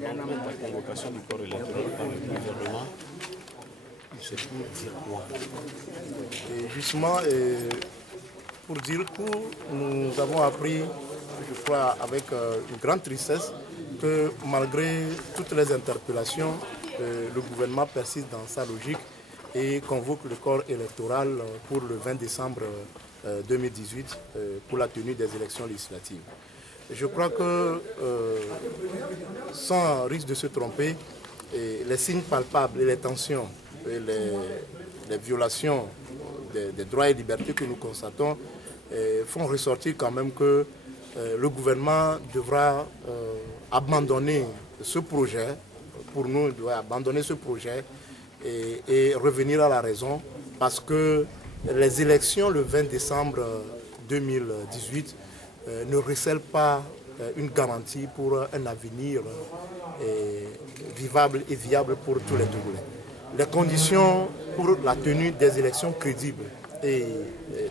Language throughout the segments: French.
La convocation du corps électoral par le gouvernement, c'est pour dire quoi? Et justement, pour dire que nous avons appris, je crois, avec une grande tristesse, que malgré toutes les interpellations, le gouvernement persiste dans sa logique et convoque le corps électoral pour le 20 décembre 2018 pour la tenue des élections législatives. Je crois que, sans risque de se tromper, les signes palpables et les tensions et les violations des droits et libertés que nous constatons font ressortir quand même que le gouvernement devra abandonner ce projet, pour nous, il doit abandonner ce projet et revenir à la raison, parce que les élections le 20 décembre 2018 ne recèlent pas une garantie pour un avenir vivable et viable pour tous les Togolais. Les conditions pour la tenue des élections crédibles et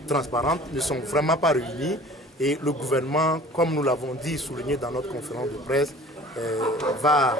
transparentes ne sont vraiment pas réunies et le gouvernement, comme nous l'avons dit, souligné dans notre conférence de presse, va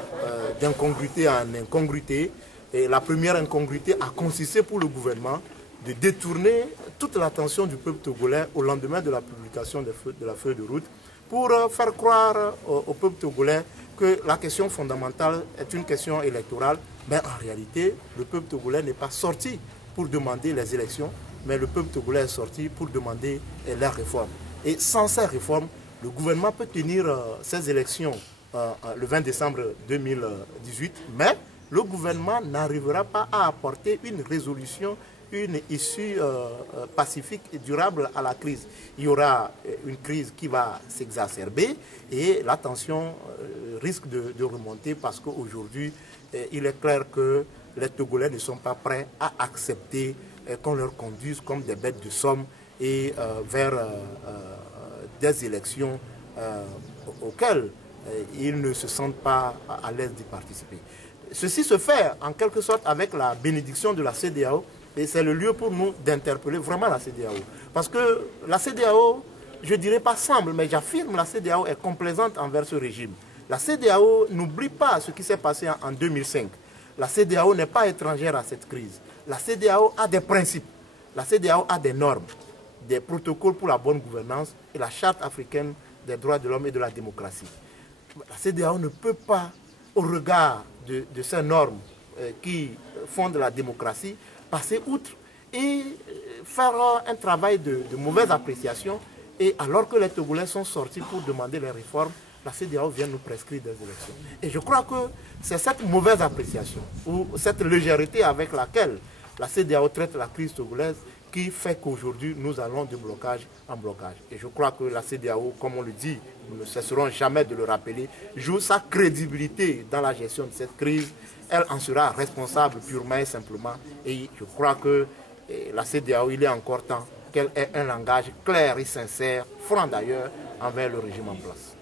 d'incongruité en incongruité. Et la première incongruité a consisté pour le gouvernement de détourner toute l'attention du peuple togolais au lendemain de la publication de la feuille de route pour faire croire au peuple togolais que la question fondamentale est une question électorale. Mais en réalité, le peuple togolais n'est pas sorti pour demander les élections, mais le peuple togolais est sorti pour demander les réformes. Et sans ces réformes, le gouvernement peut tenir ces élections le 20 décembre 2018, mais le gouvernement n'arrivera pas à apporter une résolution, une issue pacifique et durable à la crise. Il y aura une crise qui va s'exacerber et la tension risque de remonter parce qu'aujourd'hui, il est clair que les Togolais ne sont pas prêts à accepter qu'on leur conduise comme des bêtes de somme et vers des élections auxquelles ils ne se sentent pas à l'aise d'y participer. Ceci se fait en quelque sorte avec la bénédiction de la CEDEAO et c'est le lieu pour nous d'interpeller vraiment la CEDEAO. Parce que la CEDEAO, je ne dirais pas semble, mais j'affirme la CEDEAO est complaisante envers ce régime. La CEDEAO n'oublie pas ce qui s'est passé en 2005. La CEDEAO n'est pas étrangère à cette crise. La CEDEAO a des principes. La CEDEAO a des normes, des protocoles pour la bonne gouvernance et la charte africaine des droits de l'homme et de la démocratie. La CEDEAO ne peut pas, au regard de ces normes qui fondent la démocratie, passer outre et faire un travail de mauvaise appréciation. Et alors que les Togolais sont sortis pour demander les réformes, la CEDEAO vient nous prescrire des élections. Et je crois que c'est cette mauvaise appréciation ou cette légèreté avec laquelle la CEDEAO traite la crise togolaise qui fait qu'aujourd'hui nous allons de blocage en blocage. Et je crois que la CEDEAO, comme on le dit, nous ne cesserons jamais de le rappeler, joue sa crédibilité dans la gestion de cette crise. Elle en sera responsable purement et simplement. Et je crois que la CEDEAO, il est encore temps qu'elle ait un langage clair et sincère, franc d'ailleurs, envers le régime en place.